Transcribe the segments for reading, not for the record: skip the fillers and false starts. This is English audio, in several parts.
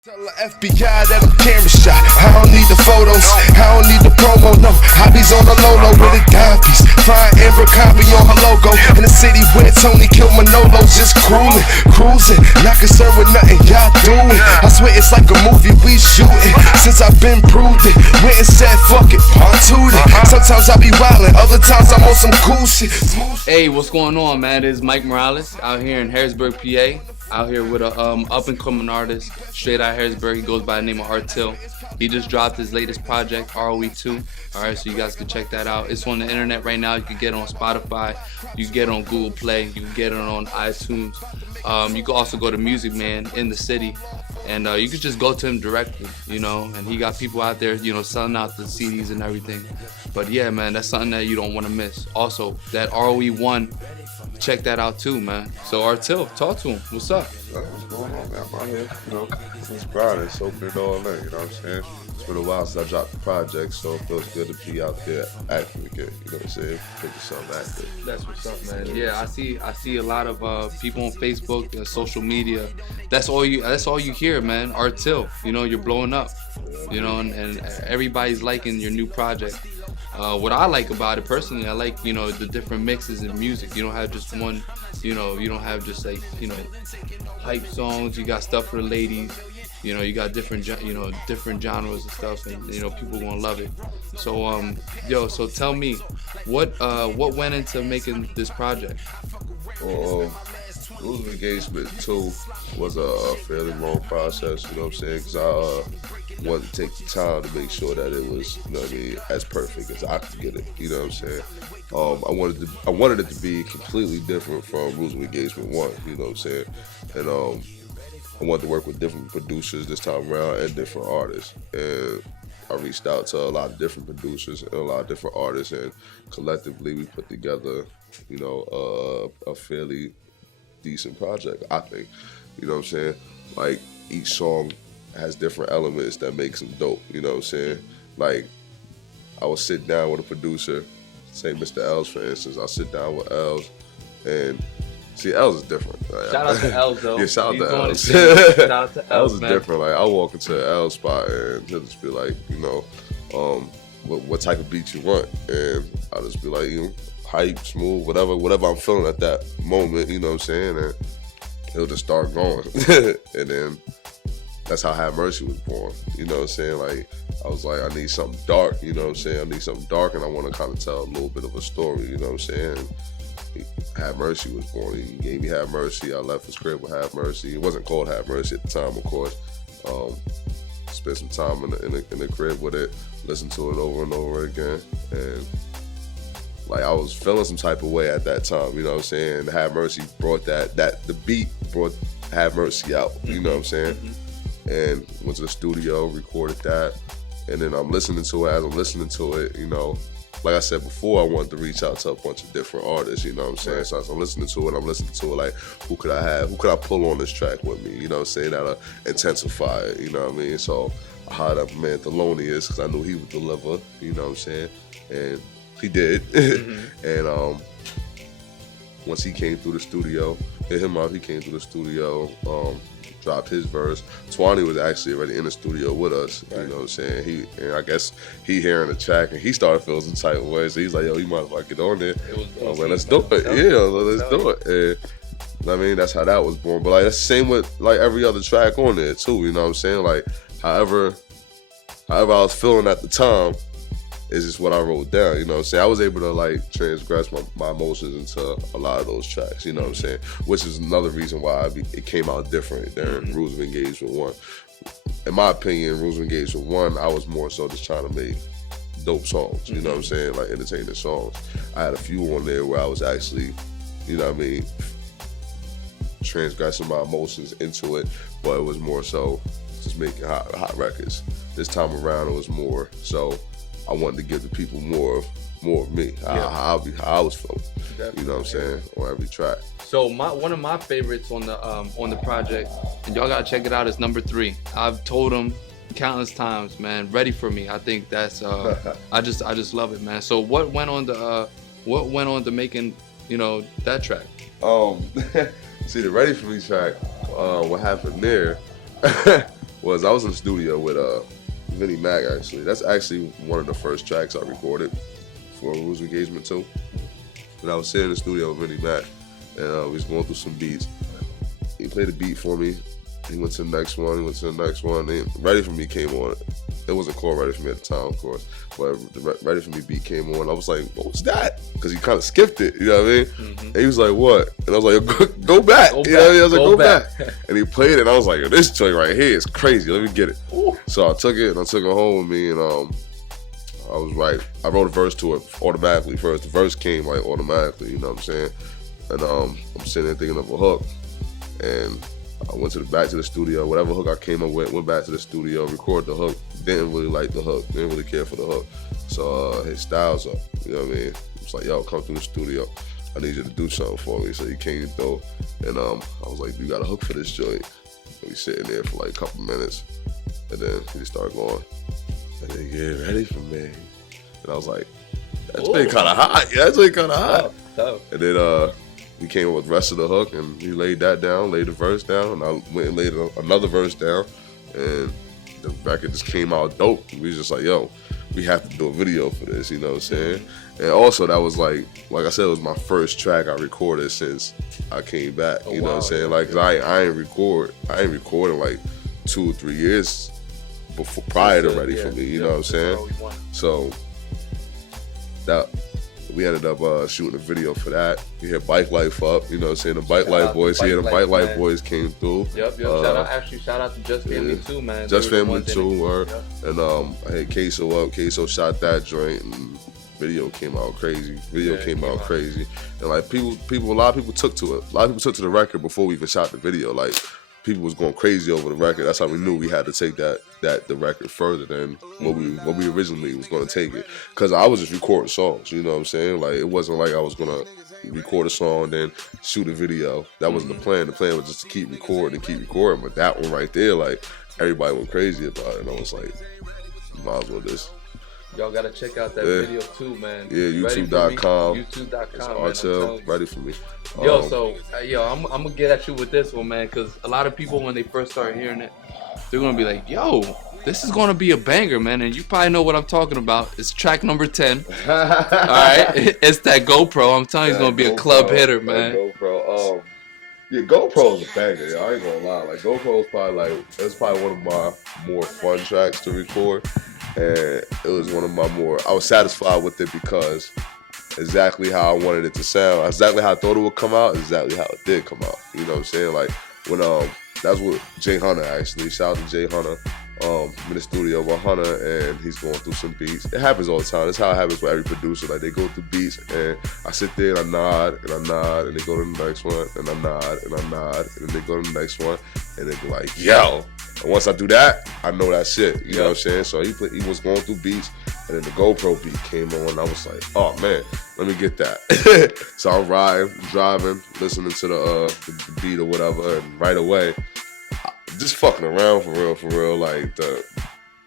Tell the FBI that I'm camera shy. I don't need the photos, I don't need the promo, no. Hobbies on the low with a dime piece. Flying Amber copy on her logo. In the city where Tony killed Manolo, just cruising. Not concerned with nothing y'all doing. I swear it's like a movie we shooting. Since I've been proved it, went and said fuck it, part two it. Sometimes I be wildin', other times I'm on some cool shit. Hey, what's going on, man? It's Mike Morales out here in Harrisburg, PA. Out here with a up-and-coming artist, straight out of Harrisburg. He goes by the name of Artill. He just dropped his latest project, ROE2. All right, so you guys can check that out. It's on the internet right now. You can get it on Spotify. You can get it on Google Play. You can get it on iTunes. You can also go to Music Man in the city, and you can just go to him directly, you know. And he got people out there, you know, selling out the CDs and everything. But yeah, man, that's something that you don't want to miss. Also, that ROE1. Check that out too, man. So Artill, talk to him. What's up? What's going on, man? I'm out here, you know, it's grinding, soaking it all in, you know what I'm saying? It's been a while since I dropped the project, so it feels good to be out there active again, you know what I'm saying? Making something active. That's what's up, man. Yeah, I see a lot of people on Facebook and social media. That's all you hear, man. Artill, you know, you're blowing up. You know, and everybody's liking your new project. What I like about it personally, I like, you know, the different mixes in music. You don't have just one, you know, you don't have just like, you know, hype songs. You got stuff for the ladies. You know, you got different genres and stuff, and you know, people gonna love it. So so tell me, what went into making this project? Rules of Engagement 2 was a fairly long process, you know what I'm saying? Because I wanted to take the time to make sure that it was, you know what I mean, as perfect as I could get it, you know what I'm saying? I wanted it to be completely different from Rules of Engagement 1, you know what I'm saying? And I wanted to work with different producers this time around and different artists. And I reached out to a lot of different producers and a lot of different artists, and collectively we put together, you know, a fairly decent project, I think. You know what I'm saying? Like, each song has different elements that makes them dope, you know what I'm saying? Like, I would sit down with a producer, say Mr. Els for instance, I'll sit down with Els, and see, Els is different. Like, Shout out to Els though. Yeah, shout out to Els. Shout out to Els, is man. different. Like, I walk into an Els spot and he'll just be like, you know, what type of beat you want? And I'll just be like, you know, hype, smooth, whatever I'm feeling at that moment, you know what I'm saying? And he'll just start going. And then that's how Have Mercy was born, you know what I'm saying? Like, I was like, I need something dark, you know what I'm saying? I need something dark, and I want to kind of tell a little bit of a story, you know what I'm saying? And Have Mercy was born. He gave me Have Mercy. I left his crib with Have Mercy. It wasn't called Have Mercy at the time, of course. Spent some time in the crib with it, listened to it over and over again, and like, I was feeling some type of way at that time, you know what I'm saying? Have Mercy brought the beat brought Have Mercy out, you know what I'm saying? And went to the studio, recorded that, and then I'm listening to it. As I'm listening to it, you know, like I said before, I wanted to reach out to a bunch of different artists, you know what I'm saying? So as I'm listening to it, like, who could I pull on this track with me, you know what I'm saying? That'll intensify it, you know what I mean? So I hired up my man Thelonious, because I knew he would deliver, you know what I'm saying? And he did. And once he came through the studio, hit him up, he came through the studio, dropped his verse. Twani was actually already in the studio with us, you know what I'm saying? And I guess he hearing the track, and he started feeling some type of way, so he's like, yo, you mind if I get on there? I was like, let's do it. Yeah, let's do it. And I mean, that's how that was born. But like, that's the same with like every other track on there too, you know what I'm saying? Like, however I was feeling at the time, is just what I wrote down, you know what I'm saying? I was able to like transgress my emotions into a lot of those tracks, you know what I'm saying? Which is another reason why it came out different than Rules of Engagement 1. In my opinion, Rules of Engagement 1, I was more so just trying to make dope songs, you know what I'm saying? Like, entertaining songs. I had a few on there where I was actually, you know what I mean, transgressing my emotions into it, but it was more so just making hot records. This time around, it was more so I wanted to give the people more of me, how I was feeling. Definitely. You know what I'm saying, on every track. So one of my favorites on the project, and y'all gotta check it out, is number 3. I've told him countless times, man, Ready For Me. I think that's I just love it, man. So what went on to making, you know, that track? See, the Ready For Me track, what happened there, was I was in the studio with Vinnie Mac, actually. That's actually one of the first tracks I recorded for Rules of Engagement 2. And I was sitting in the studio with Vinnie Mac, and we was going through some beats. He played a beat for me. He went to the next one. He went to the next one. And Ready For Me came on. It wasn't called Ready For Me at the time, of course. But the Ready For Me beat came on. I was like, what was that? Because he kind of skipped it, you know what I mean? Mm-hmm. And he was like, what? And I was like, go back. You know what I mean? I was like, go back. And he played it, and I was like, this joint right here is crazy. Let me get it. Ooh. So I took it, and I took it home with me, and I was right. I wrote a verse to it automatically first. The verse came like automatically, you know what I'm saying? And I'm sitting there thinking of a hook, and I went back to the studio. Whatever hook I came up with, went back to the studio, recorded the hook. Didn't really like the hook. Didn't really care for the hook. So his style's up. You know what I mean? It's like, yo, come through the studio. I need you to do something for me. So he came through, and I was like, you got a hook for this joint? And we sitting there for like a couple minutes, and then he just started going, and then get ready for me. And I was like, that's been kind of hot. Yeah, that's been kind of hot. Oh. And then he came up with the rest of the hook, and he laid that down, laid the verse down, and I went and laid another verse down, and the record just came out dope. We was just like, yo, we have to do a video for this, you know what I'm saying? And also that was like I said, it was my first track I recorded since I came back, you know what I'm saying? Like, 'cause I ain't recording like 2 or 3 years before, prior to Ready For Me, you know what I'm saying? So that we ended up shooting a video for that. We had Bike Life up, you know what I'm saying? The Bike Life boys here, the Bike Life boys came through. Yep. Shout out to Just Family too, man. Just Family too, and I had Queso up. Queso shot that joint, and video came out crazy. Came out crazy, and like a lot of people took to it. A lot of people took to the record before we even shot the video. Like, people was going crazy over the record. That's how we knew we had to take the record further than what we originally was going to take it. Because I was just recording songs, you know what I'm saying? Like, it wasn't like I was going to record a song and then shoot a video. That wasn't the plan. The plan was just to keep recording. But that one right there, like, everybody went crazy about it. And I was like, might as well just... Y'all gotta check out that video too, man. Yeah, YouTube.com. YouTube.com. Artill, Ready For Me. I'm gonna get at you with this one, man, because a lot of people, when they first start hearing it, they're gonna be like, yo, this is gonna be a banger, man. And you probably know what I'm talking about. It's track number 10. All right, it's that GoPro. I'm telling you, it's gonna be a club hitter, man. GoPro. Yeah, GoPro is a banger. Yeah, I ain't gonna lie. Like, GoPro is probably one of my more fun tracks to record. And it was one of my I was satisfied with it because exactly how I wanted it to sound, exactly how I thought it would come out, exactly how it did come out. You know what I'm saying? Like, when that's with Jay Hunter, actually. Shout out to Jay Hunter. I'm in the studio with Hunter, and he's going through some beats. It happens all the time. That's how it happens with every producer. Like, they go through beats, and I sit there and I nod, and they go to the next one, and I nod, and then they go to the next one, and they be like, yo. And once I do that, I know that shit. You know what I'm saying? So he was going through beats, and then the GoPro beat came on, and I was like, oh man, let me get that. So I'm driving, listening to the beat or whatever, and right away, just fucking around for real, like the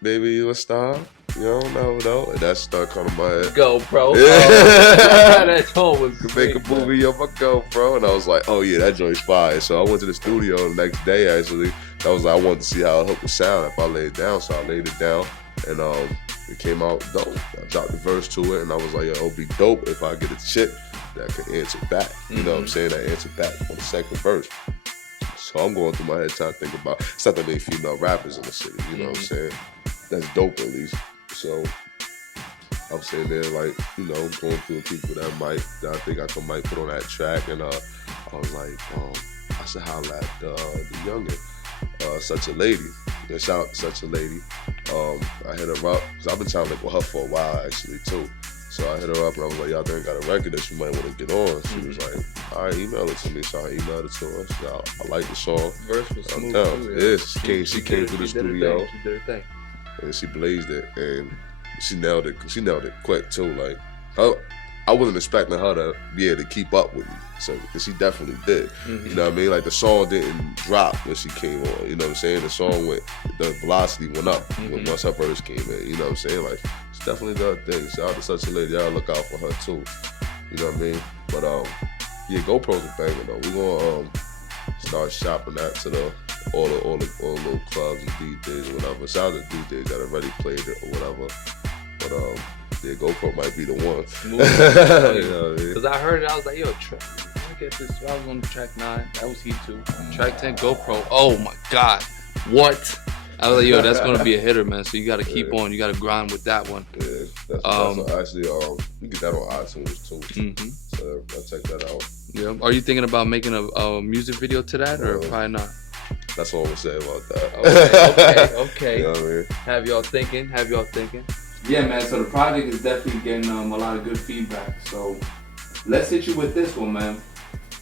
baby, you a star? You don't know though. And that started coming to my head. GoPro. Yeah. That song was great. Make a movie on my GoPro, and I was like, oh yeah, that joint's fire. So I went to the studio the next day actually. I wanted to see how the hook would sound if I laid it down. So I laid it down, and it came out dope. I dropped the verse to it, and I was like, yo, it'll be dope if I get a chick that can answer back. You know what I'm saying? That answer back on the second verse. So I'm going through my head trying to think about, it's not that many female rappers in the city, you know what I'm saying? That's dope at least. So I'm sitting there like, you know, going through people that I think I might put on that track, and I was like, I should holler at the youngin'. Such a Lady. Yeah, shout out to Such a Lady. I hit her up, because I've been trying to link with her for a while actually too. So I hit her up and I was like, y'all think I got a record that you might want to get on. She was like, all right, email it to me. So I emailed it to her. She said, I like the song. Verse was smooth too. Yeah, she came through the studio. She did her thing. And she blazed it, and she nailed it. She nailed it quick too. Like, I wasn't expecting her to be able to keep up with me. So, cause she definitely did. You know what I mean? Like, the song didn't drop when she came on. You know what I'm saying? The velocity went up once her verse came in. You know what I'm saying? Like, it's definitely the thing. Shout out to Such a Lady. I'll look out for her too. You know what I mean? But yeah, GoPro's a banger though. We gonna start shopping that to all the little clubs and DJs or whatever. Shout out to DJs that already played it or whatever. But yeah, GoPro might be the one. You know what I mean? Cause I heard it, I was like, yo, I get this. I was on track 9. That was Heat 2. Track 10, GoPro. Oh my God, what? I was like, yo, that's gonna be a hitter, man. So you gotta keep on. You gotta grind with that one. Yeah, that's actually you get that on iTunes too. Mm-hmm. So I'll check that out. Yeah. Are you thinking about making a music video to that, or probably not? That's all I'm gonna say about that. Okay. You know what I mean? Have y'all thinking? Yeah, man. So the project is definitely getting a lot of good feedback. So let's hit you with this one, man.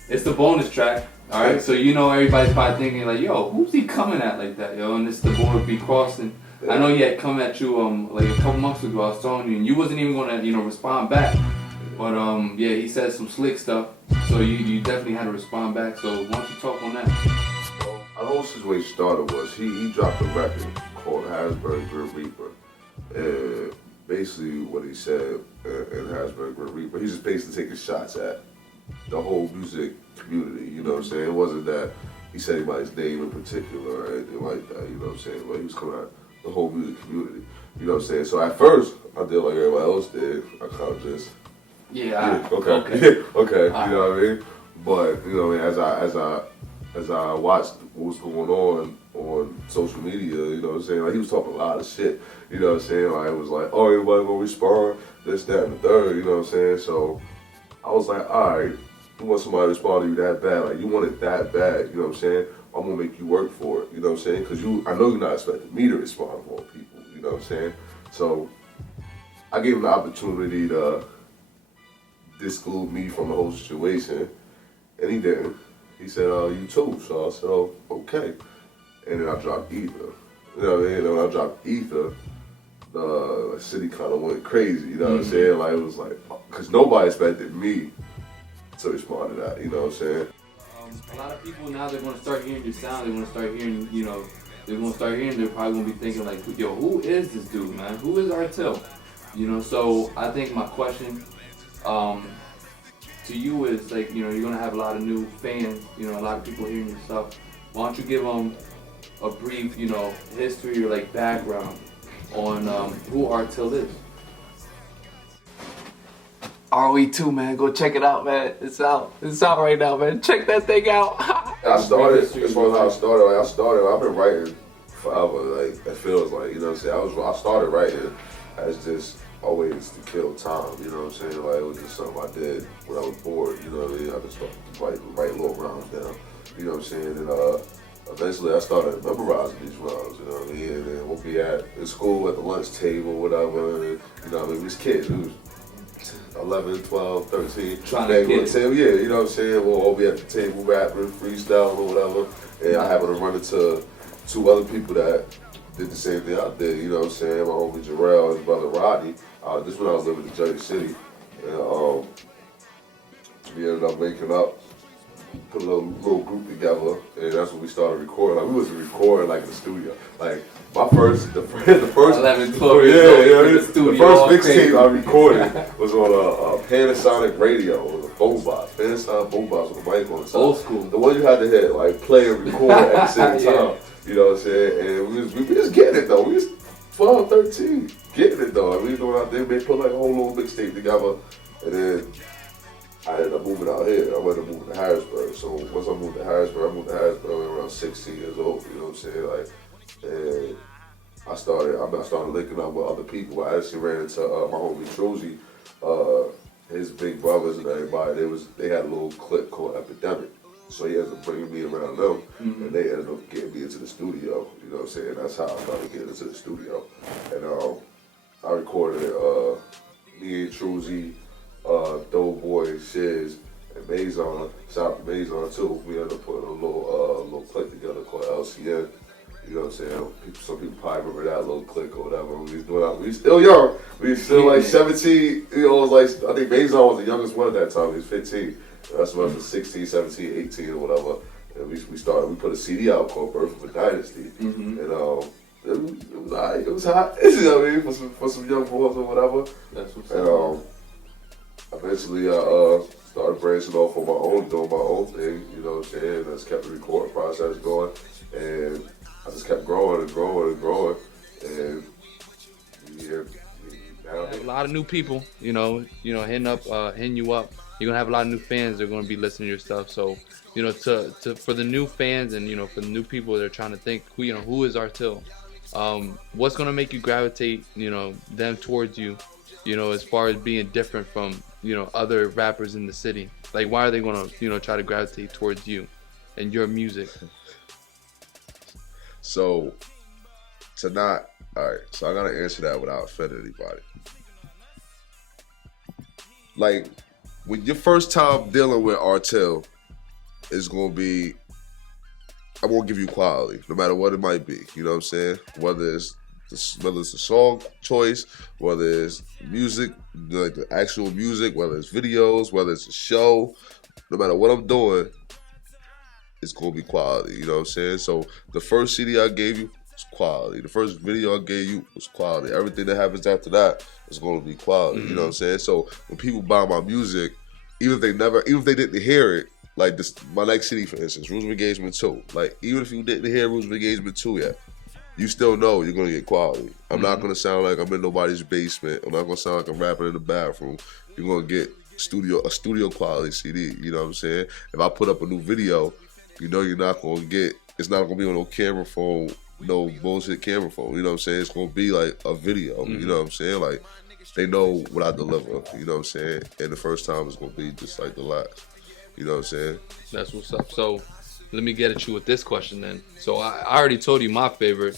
It's the bonus track. All right. So everybody's probably thinking like, yo, who's he coming at like that, yo? And it's the board be crossing. Yeah. I know he had come at you like a couple months ago. I was telling you, and you wasn't even gonna respond back. But yeah, he said some slick stuff. So you definitely had to respond back. So why don't you talk on that? Well, I know the way it started was he dropped a record called Harrisburg Grim Reaper. And basically what he said in Harrisburg Grim Reaper, he's just basically taking shots at the whole music community, you know what I'm saying? It wasn't that he said anybody's name in particular or anything like that, you know what I'm saying? But he was coming at the whole music community, you know what I'm saying? So at first, I did like everybody else did. I kind of just, okay, you know what I mean? But, you know what I mean, as I watched what was going on social media, you know what I'm saying? Like, he was talking a lot of shit, you know what I'm saying? Like, it was like, oh, everybody gonna respond, this, that, and the third, you know what I'm saying? So I was like, all right, you want somebody to respond to you that bad, like, you want it that bad, you know what I'm saying? I'm gonna make you work for it, you know what I'm saying? Because I know you're not expecting me to respond for people, you know what I'm saying? So I gave him the opportunity to disclude me from the whole situation, and he didn't. He said, you too. So I said, oh, okay. And then I dropped Ether. You know what I mean? And when I dropped Ether, the city kind of went crazy, you know what I'm saying? Like, it was like, because nobody expected me to respond to that, you know what I'm saying? A lot of people now, they're going to start hearing your sound. They're going to start hearing, they're probably going to be thinking like, yo, who is this dude, man? Who is Artill? So I think my question to you is like, you're going to have a lot of new fans, a lot of people hearing your stuff. Why don't you give them a brief, history or like background on who Artill is? ROE2, man, go check it out, man. It's out right now, man. Check that thing out. As far as how I started, I've been writing forever. Like, it feels like, you know what I'm saying? I started writing as just always to kill time, you know what I'm saying? Like, it was just something I did when I was bored, you know what I mean? I just write little rhymes down, you know what I'm saying? And eventually I started memorizing these rhymes, you know what I mean? And then we'll be in school at the lunch table, whatever, and, you know what I mean? We was kids, we was 11, 12, 13. Trying to get it. Yeah, you know what I'm saying? We'll all be at the table rapping, freestyle or whatever. And I happened to run into 2 other people that did the same thing I did, you know what I'm saying? My homie Jarrell and his brother Rodney. This when I was living in Jersey City. And we ended up waking up, put a little group together, and that's when we started recording. Like, we wasn't recording like in the studio. Like, the first 11, 12 years old, the first mixtape I recorded was on a Panasonic radio, it was a boombox, Panasonic boombox with a mic on the side. Old school. The one you had to hit, like, play and record at the same time. You know what I'm saying? And we just getting it though. We was 12, 13, getting it though. Like, we was going out there, they put like a whole little mixtape together, and then I ended up moving out here. I ended up moving to Harrisburg. So once I moved to Harrisburg when around 16 years old, you know what I'm saying? Like, and I started linking up with other people. I actually ran into my homie Truzy, his big brothers and everybody. They had a little clique called Epidemic. So he ended up bringing me around them, and they ended up getting me into the studio. You know what I'm saying? That's how I started getting into the studio. And I recorded me and Truzy, Doughboy, Shiz, and Mazon. Shout out to Mazon too. We ended up putting a little clique together called LCN. You know what I'm saying? Some people probably remember that little clique or whatever. We was still young. We was still like 17. You know, it was like, I think Mazon was the youngest one at that time. He was 15. That's when I was 16, 17, 18 or whatever. And we put a CD out called Birth of a Dynasty. And it was alright, it was hot. You know what I mean? For some young boys or whatever. That's what's up. And eventually started branching off on my own, doing my own thing, you know what I'm saying? I just kept the recording process going, and I just kept growing and growing and growing, and yeah, now A lot of new people, hitting you up. You're gonna have a lot of new fans that are gonna be listening to your stuff. So, to for the new fans and for the new people that are trying to think, who is Artill? What's gonna make you gravitate, them towards you, as far as being different from, other rappers in the city? Like, why are they gonna, try to gravitate towards you and your music? So, alright, so I gotta answer that without offending anybody. Like, when your first time dealing with Artill is gonna be, I'm gonna give you quality, no matter what it might be. You know what I'm saying? Whether it's a song choice, whether it's music, like the actual music, whether it's videos, whether it's a show, no matter what I'm doing, it's gonna be quality. You know what I'm saying? So the first CD I gave you was quality. The first video I gave you was quality. Everything that happens after that is gonna be quality. You know what I'm saying? So when people buy my music, even if they didn't hear it, like this, my next CD, for instance, Rules of Engagement 2. Like, even if you didn't hear Rules of Engagement 2 yet, you still know you're gonna get quality. I'm not gonna sound like I'm in nobody's basement. I'm not gonna sound like I'm rapping in the bathroom. You're gonna get a studio quality CD. You know what I'm saying? If I put up a new video, you're not gonna get. It's not gonna be on no camera phone, no bullshit camera phone. You know what I'm saying? It's gonna be like a video. You know what I'm saying? Like, they know what I deliver. You know what I'm saying? And the first time is gonna be just like the last. You know what I'm saying? That's what's up. So let me get at you with this question then. So I already told you my favorite,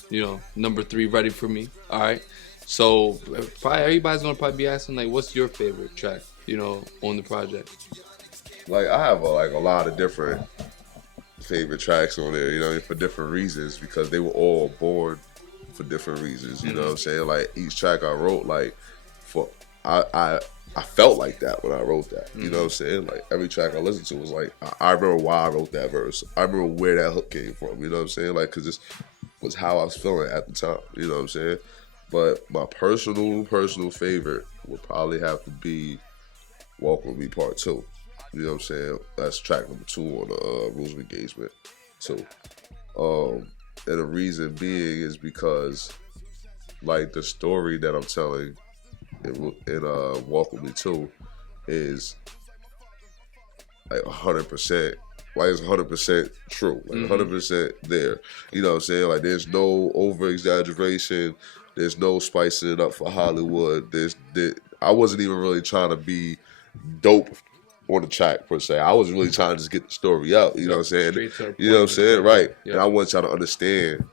number 3, Ready For Me. All right. So probably everybody's gonna probably be asking, like, what's your favorite track, on the project? Like, I have a lot of different favorite tracks on there, for different reasons, because they were all born for different reasons. You know what I'm saying? Like, each track I wrote, like, I felt like that when I wrote that. You know what I'm saying? Like, every track I listened to was like, I remember why I wrote that verse. I remember where that hook came from. You know what I'm saying? Like, because this was how I was feeling at the time. You know what I'm saying? But my personal favorite would probably have to be Walk With Me Part 2. You know what I'm saying? That's track number 2 on the Rules of Engagement 2. And the reason being is because, like, the story that I'm telling in Walk With Me 2 is like 100%. Like, it's 100% true. Like, 100% there. You know what I'm saying? Like, there's no over exaggeration. There's no spicing it up for Hollywood. I wasn't even really trying to be dope on the track per se. I was really trying to just get the story out. You know what I'm saying? You know what I'm saying? Right. And I want y'all to understand.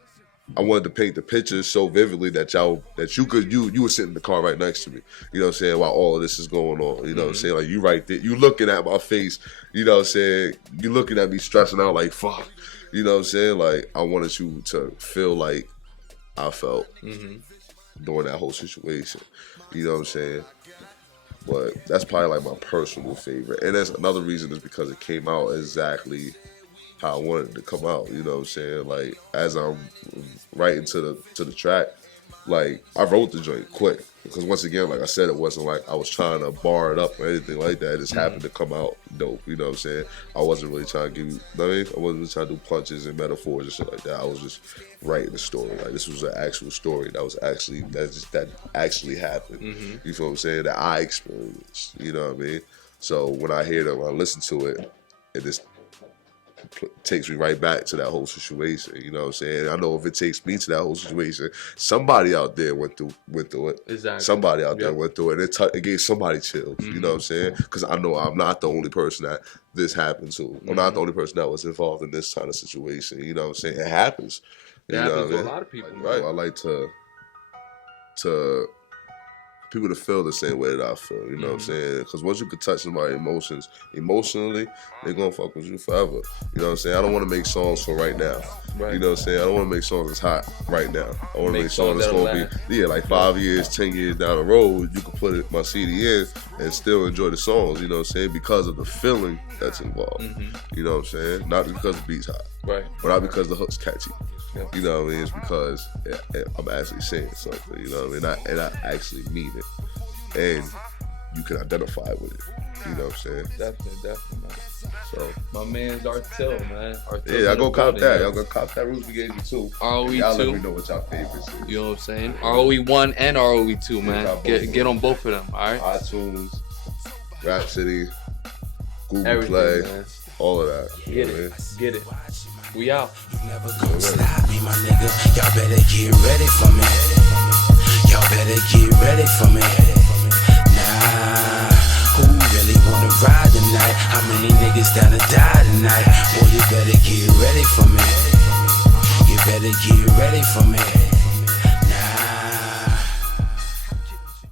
I wanted to paint the picture so vividly that you were sitting in the car right next to me. You know what I'm saying? While all of this is going on. You know what I'm saying? Like, you right there. You looking at my face. You know what I'm saying? You looking at me stressing out like, fuck. You know what I'm saying? Like, I wanted you to feel like I felt during that whole situation. You know what I'm saying? But that's probably like my personal favorite. And that's another reason is because it came out exactly how I wanted it to come out. You know what I'm saying? Like, as I'm writing to the track, like, I wrote the joint quick. Because once again, like I said, it wasn't like I was trying to bar it up or anything like that. It just happened to come out dope. You know what I'm saying? I wasn't really trying to give you, I wasn't really trying to do punches and metaphors and shit like that. I was just writing the story. Like, this was an actual story that actually happened. You feel what I'm saying? That I experienced. You know what I mean? So when I hear that, when I listen to it, it just takes me right back to that whole situation. You know what I'm saying? I know if it takes me to that whole situation, somebody out there went through it. Exactly. Somebody out there went through it. It gave somebody chills. You know what I'm saying? Because I know I'm not the only person that this happened to. I'm not the only person that was involved in this kind of situation. You know what I'm saying? It happens. It happens to a lot of people. Right. I like to people to feel the same way that I feel, you know what I'm saying? Because once you can touch somebody's emotionally, they're going to fuck with you forever. You know what I'm saying? I don't want to make songs for right now. Right. You know what I'm saying? I don't want to make songs that's hot right now. I want to make songs that's going to be, like 5 years, 10 years down the road, you can put my CD in and still enjoy the songs, you know what I'm saying? Because of the feeling that's involved. You know what I'm saying? Not because the beat's hot. Right. But not because the hook's catchy. Yeah. You know what I mean? It's because I'm actually saying something, you know what I mean? And I actually mean it. And you can identify with it. You know what I'm saying? Definitely, man. So my man's Artill, man. yeah, y'all go cop that. Y'all go cop that Roots Brigade too. ROE2. Y'all let me know what y'all favorites is. You know what I'm saying? ROE1 and ROE2, man. Get on both of them, all right? iTunes, Rhapsody, Google Everything, Play, man. all of that. Get it. Get it. We out. You never gon' stop me, my nigga. Y'all better get ready for me. Y'all better get ready for me. Nah, who really wanna ride tonight? How many niggas down to die tonight? Boy, you better get ready for me. You better get ready for me.